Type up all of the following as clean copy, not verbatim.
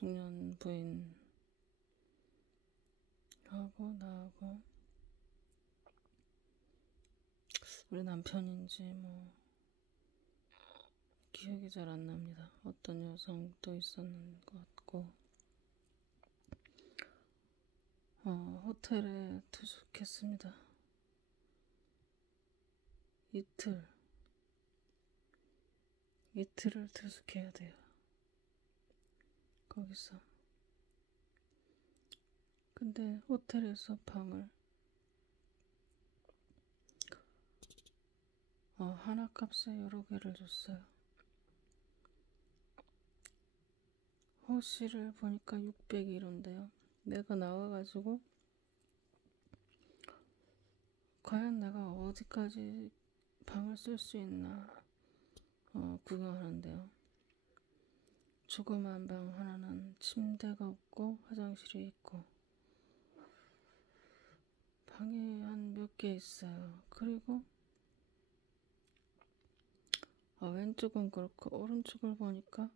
중년 부인하고 나하고 우리 남편인지 뭐 기억이 잘 안 납니다. 어떤 여성도 있었는 것 같고 호텔에 투숙했습니다. 이틀을 투숙해야 돼요. 거기서. 근데 호텔에서 방을 하나 값에 여러 개를 줬어요. 호실을 보니까 601호인데요. 내가 나와가지고 과연 내가 어디까지 방을 쓸 수 있나 구경하는데요. 조그만 방 하나는 침대가 없고 화장실이 있고 방이 한 몇 개 있어요. 그리고 왼쪽은 그렇고 오른쪽을 보니까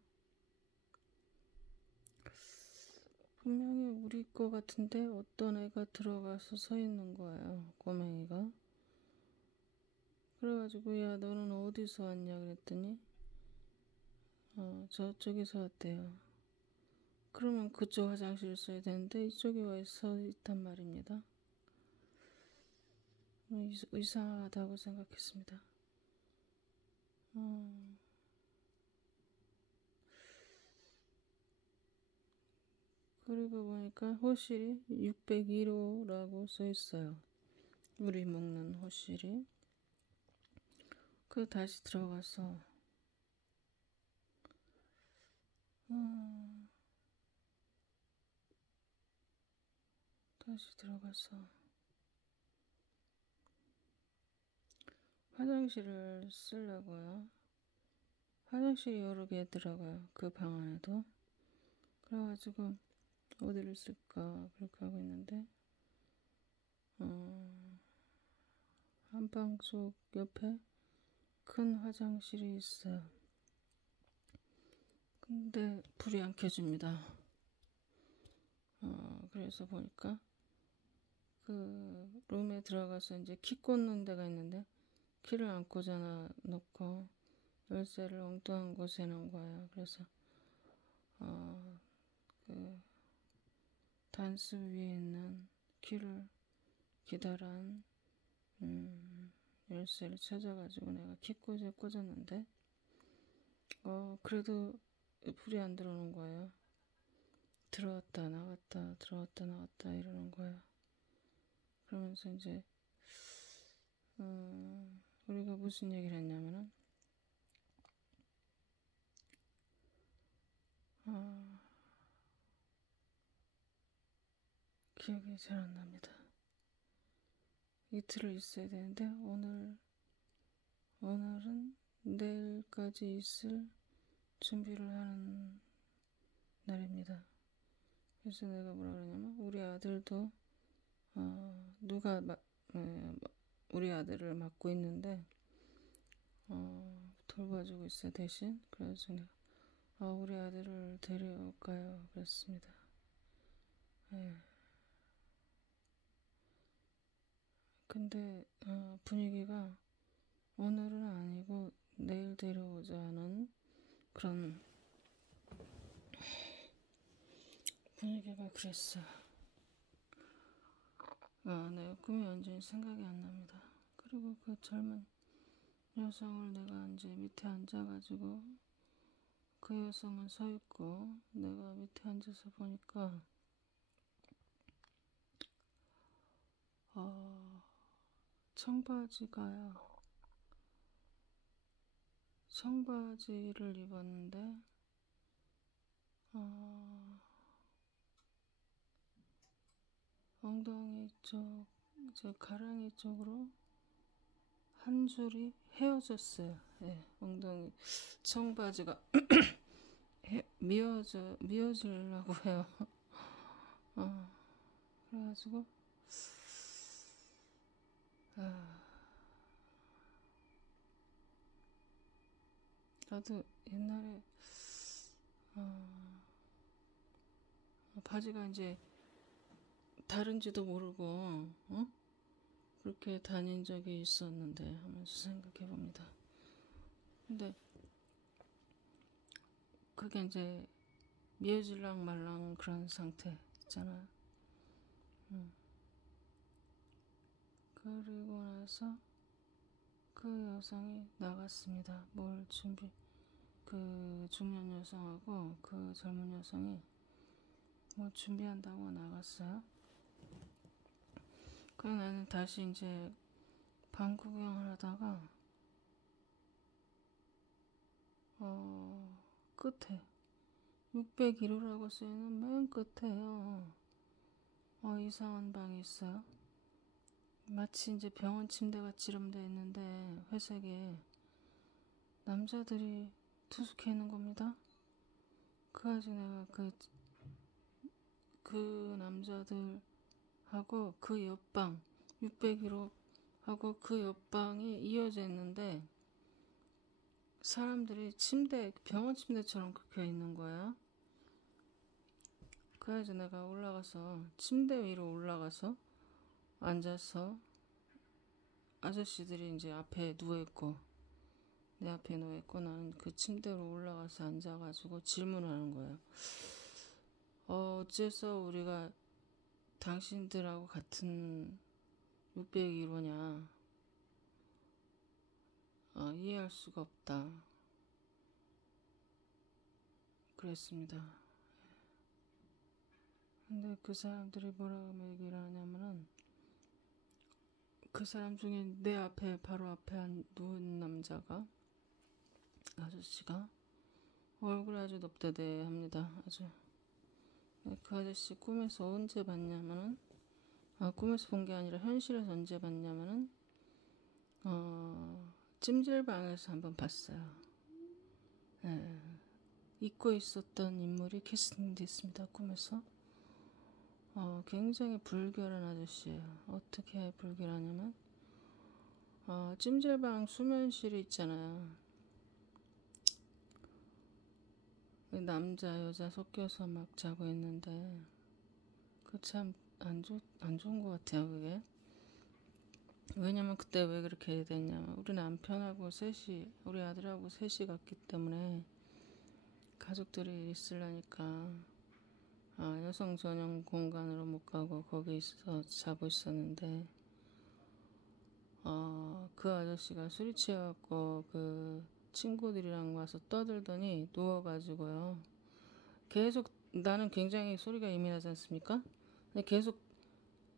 분명히 우리 거 같은데 어떤 애가 들어가서 서 있는 거예요. 꼬맹이가. 그래가지고 야 너는 어디서 왔냐 그랬더니 저쪽에서 왔대요. 그러면 그쪽 화장실 써야 되는데 이쪽에 와 서 있단 말입니다. 이상하다고 생각했습니다. 그리고 보니까 호실이 601호라고 써 있어요. 우리 묵는 호실이. 다시 들어가서 화장실을 쓰려고요. 화장실이 여러 개 들어가요. 그 방 안에도. 그래가지고 어디를 쓸까 그렇게 하고 있는데 한방 쪽 옆에 큰 화장실이 있어요. 근데 불이 안 켜집니다. 그래서 보니까 그 룸에 들어가서 이제 키 꽂는 데가 있는데 키를 안 꽂아 놓고 열쇠를 엉뚱한 곳에 놓은 거예요. 그래서 그 단수 위에 있는 키를 기다란 열쇠를 찾아가지고 내가 키꽂이에 꽂았는데 그래도 불이 안 들어오는 거예요. 들어왔다 나왔다 들어왔다 나왔다 이러는 거예요. 그러면서 이제 우리가 무슨 얘기를 했냐면은 기억이 잘 안 납니다. 이틀을 있어야 되는데 오늘은 내일까지 있을 준비를 하는 날입니다. 그래서 내가 뭐라 그러냐면 우리 아들도 누가 우리 아들을 맡고 있는데 돌봐주고 있어요 대신. 그래서 내가 우리 아들을 데려올까요 그랬습니다. 예. 근데 분위기가 오늘은 아니고 내일 데려오자는 그런 분위기가 그랬어요. 내 꿈이 완전히 생각이 안 납니다. 그리고 그 젊은 여성을 내가 이제 밑에 앉아가지고 그 여성은 서 있고 내가 밑에 앉아서 보니까 청바지를 입었는데 엉덩이 쪽, 가랑이 쪽으로 한 줄이 헤어졌어요. 예, 엉덩이 청바지가 미어지려고 해요. 그래가지고 나도 옛날에 바지가 이제 다른지도 모르고 그렇게 다닌 적이 있었는데 하면서 생각해 봅니다. 근데 그게 이제 미어질랑 말랑 그런 상태 있잖아. 그리고 나서 그 여성이 나갔습니다. 그 중년 여성하고 그 젊은 여성이 뭐 준비한다고 나갔어요. 그리고 나는 다시 이제 방 구경을 하다가 끝에 601호라고 쓰이는 맨 끝에요. 이상한 방이 있어요. 마치 이제 병원 침대가 지름되어 있는데 회색에 남자들이 투숙해 있는 겁니다. 그래가지고 내가 그 남자들하고 그 옆방 601호하고 그 옆방이 이어져 있는데 사람들이 병원 침대처럼 긁혀 있는 거야. 그래서 내가 침대 위로 올라가서 앉아서 아저씨들이 이제 앞에 누워있고 내 앞에 누워있고 나는 그 침대로 올라가서 앉아가지고 질문을 하는 거예요. 어째서 우리가 당신들하고 같은 601호냐? 이해할 수가 없다. 그랬습니다. 근데 그 사람들이 뭐라고 얘기를 하냐면은 그 사람 중에 내 앞에 바로 앞에 누운 남자가 아저씨가 얼굴이 아주 넙대대합니다. 아주. 그 아저씨 꿈에서 언제 봤냐면은 꿈에서 본 게 아니라 현실에서 언제 봤냐면은 찜질방에서 한번 봤어요. 네. 잊고 있었던 인물이 캐스팅됐습니다. 꿈에서. 굉장히 불결한 아저씨예요. 어떻게 불결하냐면 찜질방 수면실이 있잖아요. 남자 여자 섞여서 막 자고 있는데 그 참 안 좋은 것 같아요. 그게. 왜냐면 그때 왜 그렇게 됐냐면 우리 남편하고 우리 아들하고 셋이 갔기 때문에 가족들이 있으려니까 여성 전용 공간으로 못 가고 거기서 자고 있었는데 그 아저씨가 술이 취해갖고 그 친구들이랑 와서 떠들더니 누워가지고요. 계속 나는 굉장히 소리가 예민하지 않습니까? 근데 계속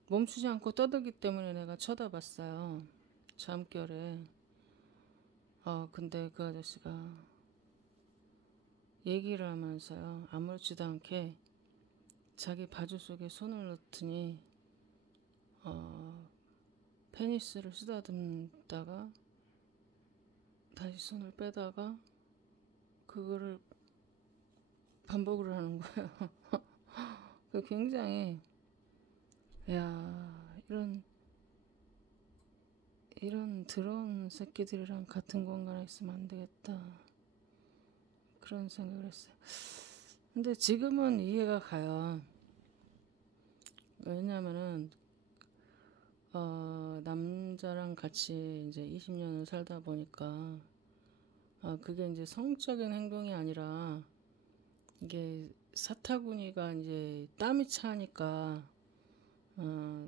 멈추지 않고 떠들기 때문에 내가 쳐다봤어요. 잠결에. 근데 그 아저씨가 얘기를 하면서요. 아무렇지도 않게 자기 바지 속에 손을 넣더니 페니스를 쓰다듬다가 다시 손을 빼다가 그거를 반복을 하는 거예요. 그 굉장히 이런 더러운 새끼들이랑 같은 공간에 있으면 안 되겠다. 그런 생각을 했어요. 근데 지금은 이해가 가요. 왜냐면은 남자랑 같이 이제 20년을 살다 보니까 그게 이제 성적인 행동이 아니라 이게 사타구니가 이제 땀이 차니까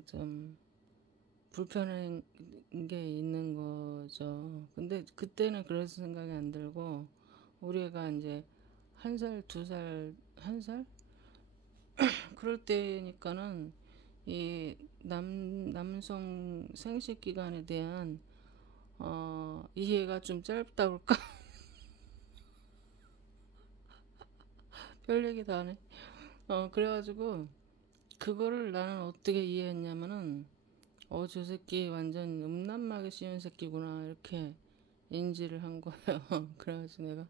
좀 불편한 게 있는 거죠. 근데 그때는 그런 생각이 안 들고 우리 애가 이제 1살, 2살, 1살? 그럴 때니까는 이 남성 생식 기간에 대한 이해가 좀 짧다 볼까? 별 얘기 다 하네. 그래가지고 그거를 나는 어떻게 이해했냐면은 저 새끼 완전 음란막에 씌운 새끼구나 이렇게 인지를 한 거예요. 그래가지고 내가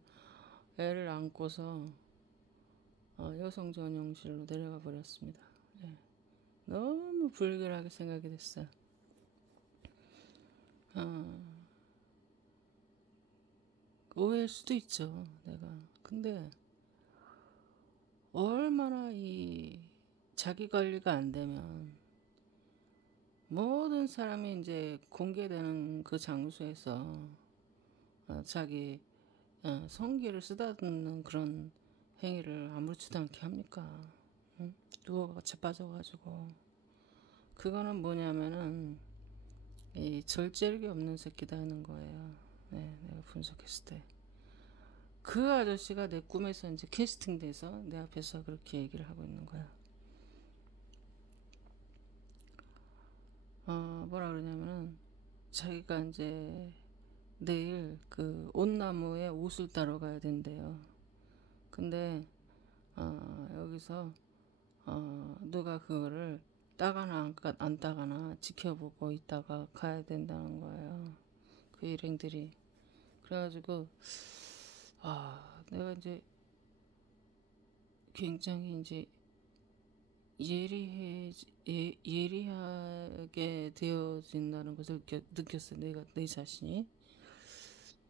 애를 안고서 여성 전용실로 내려가 버렸습니다. 네. 너무 불길하게 생각이 됐어요. 오해일 수도 있죠, 내가. 근데 얼마나 이 자기 관리가 안 되면 모든 사람이 이제 공개되는 그 장소에서 자기 성기를 쓰다듬는 그런 행위를 아무렇지도 않게 합니까? 응? 누워같이 빠져가지고. 그거는 뭐냐면은 이 절제력이 없는 새끼다 하는 거예요. 네, 내가 분석했을 때. 그 아저씨가 내 꿈에서 이제 캐스팅돼서 내 앞에서 그렇게 얘기를 하고 있는 거야. 뭐라 그러냐면은 자기가 이제 내일 그 온나무에 옷을 따러 가야 된대요. 근데 여기서 누가 그거를 따가나 안 따가나 지켜보고 있다가 가야 된다는 거예요. 그 일행들이. 그래가지고 내가 이제 굉장히 이제 예리하게 되어진다는 것을 느꼈어요. 내가 내 자신이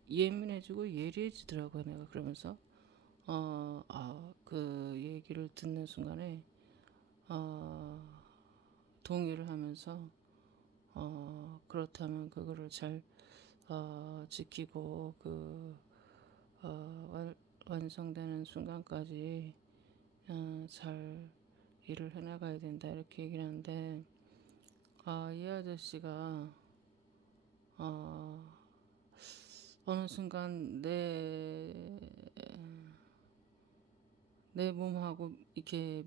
예민해지고 예리해지더라고요. 내가 그러면서 그 얘기를 듣는 순간에 동의를 하면서 그렇다면 그거를 잘 지키고 완성되는 순간까지 잘 일을 해나가야 된다 이렇게 얘기를 하는데 이 아저씨가 어느 순간 내 몸하고 이렇게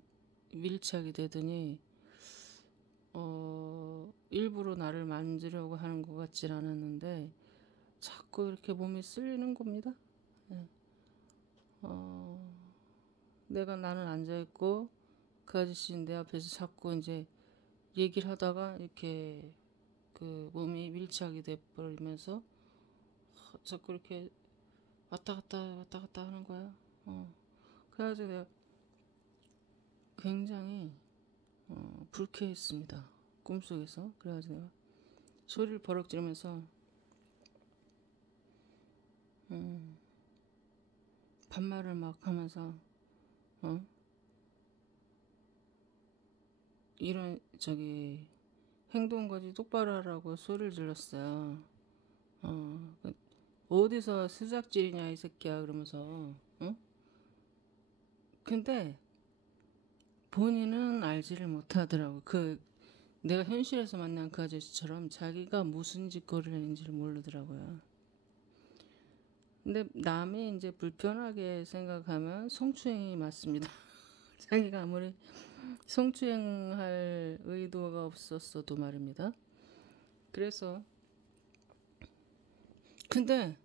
밀착이 되더니 일부러 나를 만지려고 하는 것 같질 않았는데 자꾸 이렇게 몸이 쓸리는 겁니다. 네. 나는 앉아있고 그 아저씨는 내 앞에서 자꾸 이제 얘기를 하다가 이렇게 그 몸이 밀착이 돼버리면서 자꾸 이렇게 왔다 갔다 하는 거야. 그래가지고 내가 굉장히 불쾌했습니다. 꿈속에서. 그래가지고 내가 소리를 버럭 지르면서 반말을 막 하면서 이런 행동 거지 똑바로 하라고 소리를 질렀어요. 어디서 수작질이냐 이 새끼야 그러면서. 근데 본인은 알지를 못하더라고. 내가 현실에서 만난 그 아저씨처럼 자기가 무슨 짓거리를 했는지를 모르더라고요. 근데 남이 이제 불편하게 생각하면 성추행이 맞습니다. 자기가 아무리 성추행할 의도가 없었어도 말입니다. 그래서 근데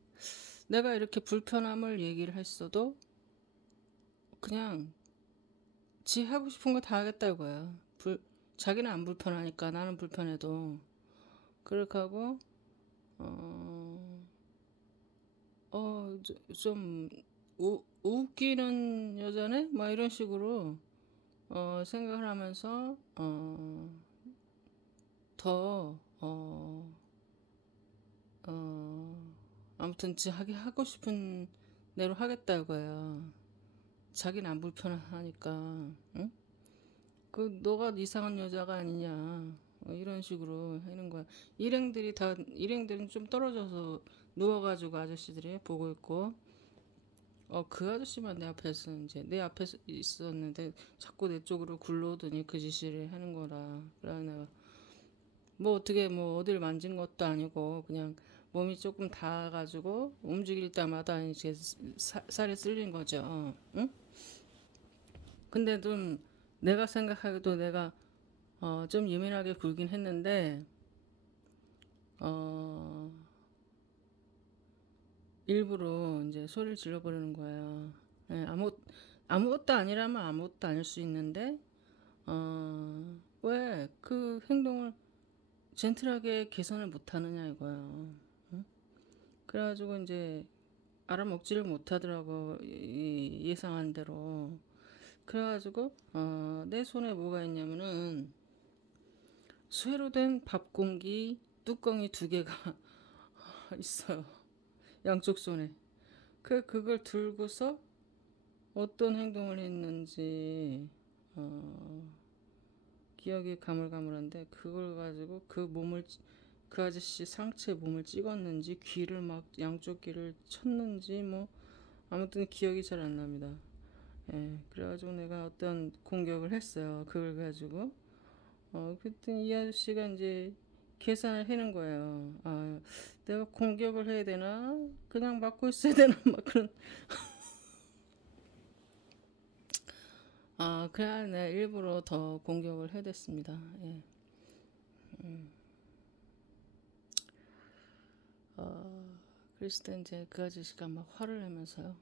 내가 이렇게 불편함을 얘기를 했어도 그냥 지 하고 싶은 거 다 하겠다 이거야. 자기는 안 불편하니까 나는 불편해도 그렇게 하고 좀 웃기는 여자네? 막 이런 식으로 생각을 하면서 아무튼 자기 하고 싶은 대로 하겠다 이거야. 자기는 안 불편하니까. 응? 너가 이상한 여자가 아니냐 이런 식으로 하는 거야. 일행들은 좀 떨어져서 누워가지고 아저씨들이 보고 있고 그 아저씨만 내 앞에 있었는데 자꾸 내 쪽으로 굴러오더니 그 짓을 하는 거라. 그래 내가 뭐 어떻게 뭐 어딜 만진 것도 아니고 그냥 몸이 조금 닿아가지고 움직일 때마다 이제 살이 쓸린 거죠. 응? 근데 좀 내가 생각하기도 내가 좀 예민하게 굴긴 했는데 일부러 이제 소리를 질러버리는 거예요. 네, 아무것도 아니라면 아무것도 아닐 수 있는데 왜 그 행동을 젠틀하게 개선을 못하느냐 이거예요. 응? 그래가지고 이제 알아먹지를 못하더라고 예상한 대로. 그래가지고 내 손에 뭐가 있냐면은 쇠로 된 밥 공기 뚜껑이 2개가 있어요. 양쪽 손에. 그걸 들고서 어떤 행동을 했는지 기억이 가물가물한데 그걸 가지고 그 아저씨 상체에 몸을 찍었는지 귀를 막 양쪽 귀를 쳤는지 뭐 아무튼 기억이 잘 안 납니다. 예, 그래가지고 내가 어떤 공격을 했어요. 그걸 가지고 그랬더니 이 아저씨가 이제 계산을 해는 거예요. 아, 내가 공격을 해야 되나? 그냥 맞고 있어야 되나? 막 그런. 그래야 내가 일부러 더 공격을 해댔습니다. 예. 그랬을 때 이제 그 아저씨가 막 화를 내면서요.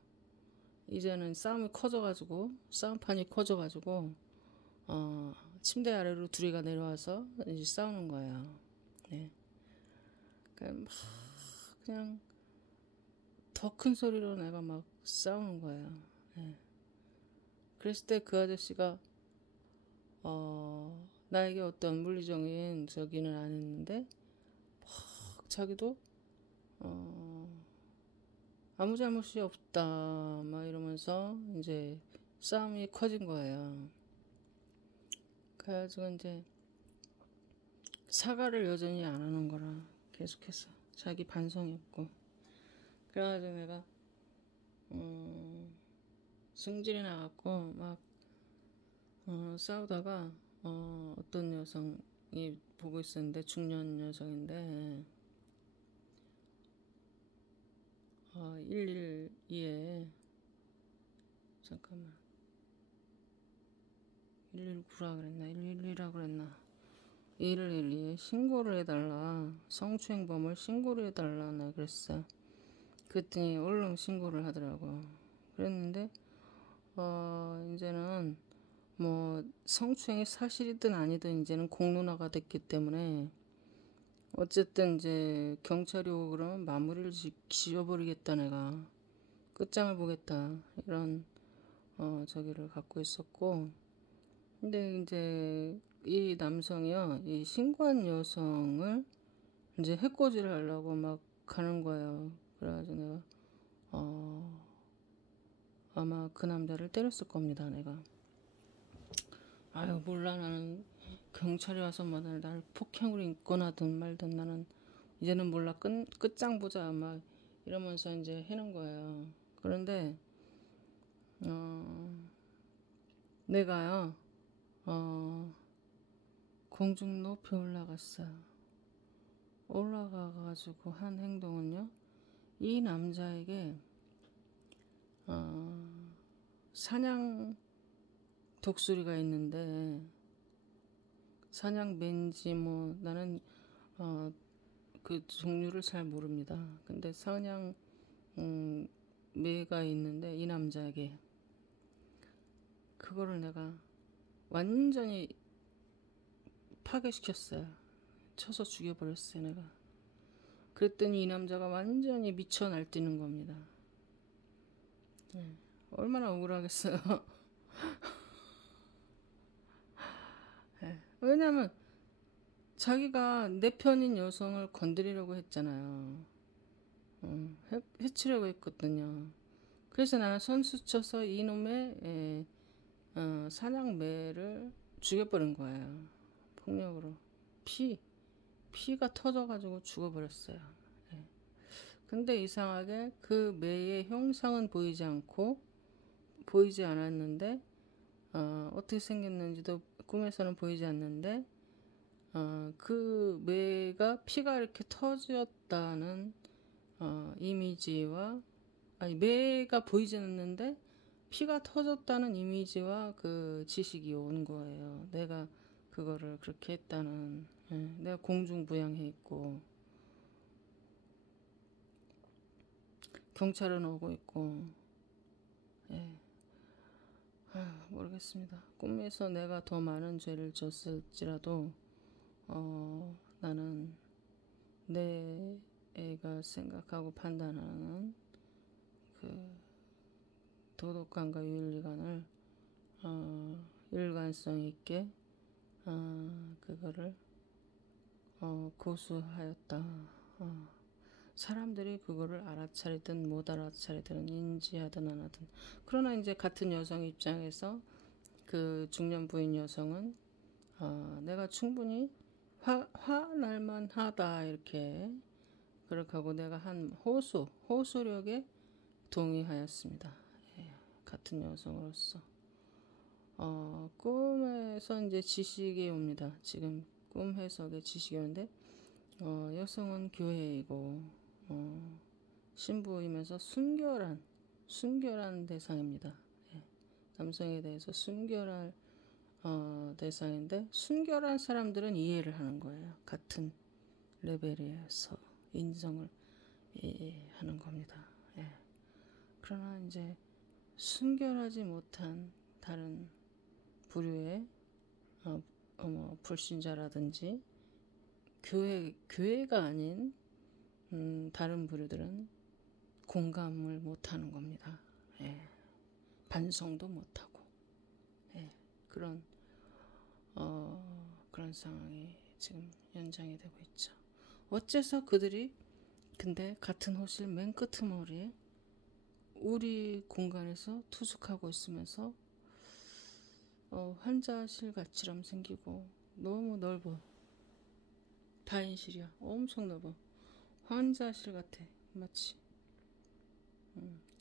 이제는 싸움판이 커져가지고, 침대 아래로 둘이가 내려와서 이제 싸우는 거예요. 네. 그러니까 막 그냥 더 큰 소리로 내가 막 싸우는 거예요. 네. 그랬을 때 그 아저씨가 나에게 어떤 물리적인 저기는 안 했는데 자기도 아무 잘못이 없다 막 이러면서 이제 싸움이 커진 거예요. 그래가지고 이제 사과를 여전히 안 하는 거라 계속해서 자기 반성이 없고 그래가지고 내가 승질이 나갖고 막 싸우다가 어떤 여성이 보고 있었는데 중년 여성인데 112에 잠깐만 119라 그랬나 112라 그랬나 112에 신고를 해달라 성추행범을 신고를 해달라 나 그랬어. 그랬더니 얼른 신고를 하더라고. 그랬는데 이제는 뭐 성추행이 사실이든 아니든 이제는 공론화가 됐기 때문에 어쨌든 이제 경찰이 오고 그러면 마무리를 지어버리겠다 내가 끝장을 보겠다 이런 저기를 갖고 있었고 근데 이제 이 남성이요 이 신고한 여성을 이제 해코지를 하려고 막 가는 거예요. 그래가지고 내가 아마 그 남자를 때렸을 겁니다. 내가 아유 몰라 나는 경찰이 와서 뭐 날 폭행으로 인권하든 말든 나는 이제는 몰라 끝장 보자 막 이러면서 이제 해는 거예요. 그런데 내가요 공중 높이 올라갔어요. 올라가가지고 한 행동은요 이 남자에게 사냥 독수리가 있는데 사냥 매인지 뭐 나는 그 종류를 잘 모릅니다. 근데 사냥 매가 있는데 이 남자에게 그거를 내가 완전히 파괴시켰어요. 쳐서 죽여버렸어요 내가. 그랬더니 이 남자가 완전히 미쳐 날뛰는 겁니다. 네. 얼마나 억울하겠어요. 네. 왜냐면 자기가 내 편인 여성을 건드리려고 했잖아요. 해치려고 했거든요. 그래서 나는 선수 쳐서 이놈의 사냥매를 죽여버린 거예요. 폭력으로. 피가 터져가지고 죽어버렸어요. 네. 근데 이상하게 그 매의 형상은 보이지 않았는데 어떻게 생겼는지도 꿈에서는 보이지 않는데 그 매가 피가 이렇게 터졌다는 이미지와 매가 보이지 않는데 피가 터졌다는 이미지와 그 지식이 온 거예요. 내가 그거를 그렇게 했다는 내가 공중부양해 있고 경찰은 오고 있고 모르겠습니다. 꿈에서 내가 더 많은 죄를 졌을지라도 나는 내 애가 생각하고 판단하는 그 도덕관과 윤리관을 일관성 있게 그거를 고수하였다. 사람들이 그거를 알아차리든 못 알아차리든 인지하든 안 하든 그러나 이제 같은 여성 입장에서 그 중년 부인 여성은 내가 충분히 화날만 하다 이렇게 그렇게 하고 내가 한 호소력에 동의하였습니다. 예, 같은 여성으로서 꿈에서 이제 지식이 옵니다. 지금 꿈 해석의 지식이 오는데 여성은 교회이고 신부이면서 순결한 대상입니다. 예, 남성에 대해서 순결할 대상인데 순결한 사람들은 이해를 하는 거예요. 같은 레벨에서 인정을 하는 겁니다. 예. 그러나 이제 순결하지 못한 다른 부류의 불신자라든지 교회가 아닌 다른 부류들은 공감을 못하는 겁니다. 예. 반성도 못하고 그런 상황이 지금 연장이 되고 있죠. 어째서 그들이 근데 같은 호실 맨 끄트머리에 우리 공간에서 투숙하고 있으면서 환자실 같이럼 생기고 너무 넓어. 다인실이야. 엄청 넓어. 환자실 같아. 마치.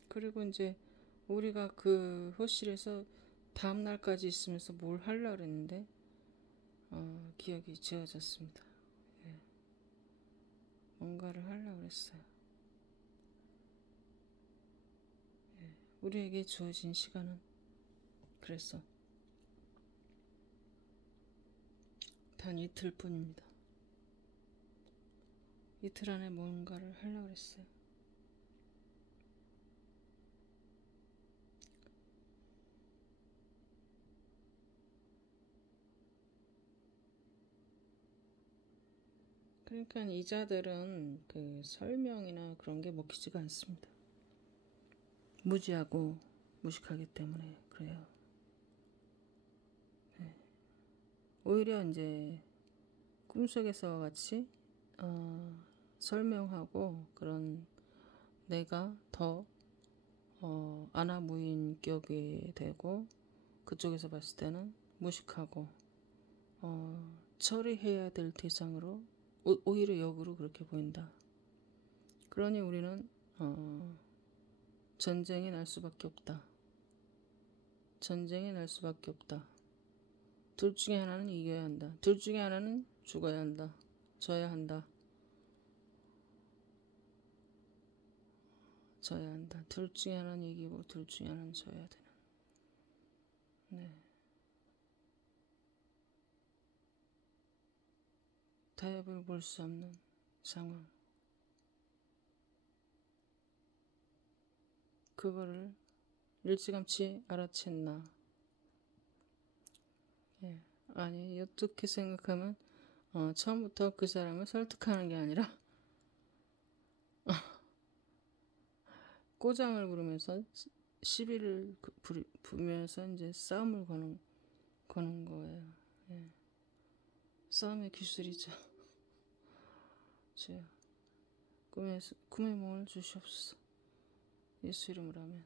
그리고 이제 우리가 그 호실에서 다음 날까지 있으면서 뭘 하려고 그랬는데 기억이 지워졌습니다. 예. 뭔가를 하려고 그랬어요. 예. 우리에게 주어진 시간은 그래서 단 이틀 뿐입니다. 이틀 안에 뭔가를 하려고 그랬어요. 그러니까 이자들은 그 설명이나 그런 게 먹히지가 않습니다. 무지하고 무식하기 때문에 그래요. 네. 오히려 이제 꿈속에서와 같이 설명하고 그런 내가 더 아나무인격이 되고 그쪽에서 봤을 때는 무식하고 처리해야 될 대상으로 오히려 역으로 그렇게 보인다. 그러니 우리는 전쟁이 날 수밖에 없다. 전쟁이 날 수밖에 없다. 둘 중에 하나는 이겨야 한다. 둘 중에 하나는 죽어야 한다. 져야 한다. 져야 한다. 둘 중에 하나는 이기고 둘 중에 하나는 져야 되는. 네. 타협을 볼 수 없는 상황. 그거를 일찌감치 알아챘나. 예. 아니 어떻게 생각하면 처음부터 그 사람을 설득하는 게 아니라 꼬장을 부르면서 시비를 부면서 이제 싸움을 거는 거예요. 예. 싸움의 기술이죠. 주여 꿈의 몸을 주시옵소서. 예수 이름으로 하면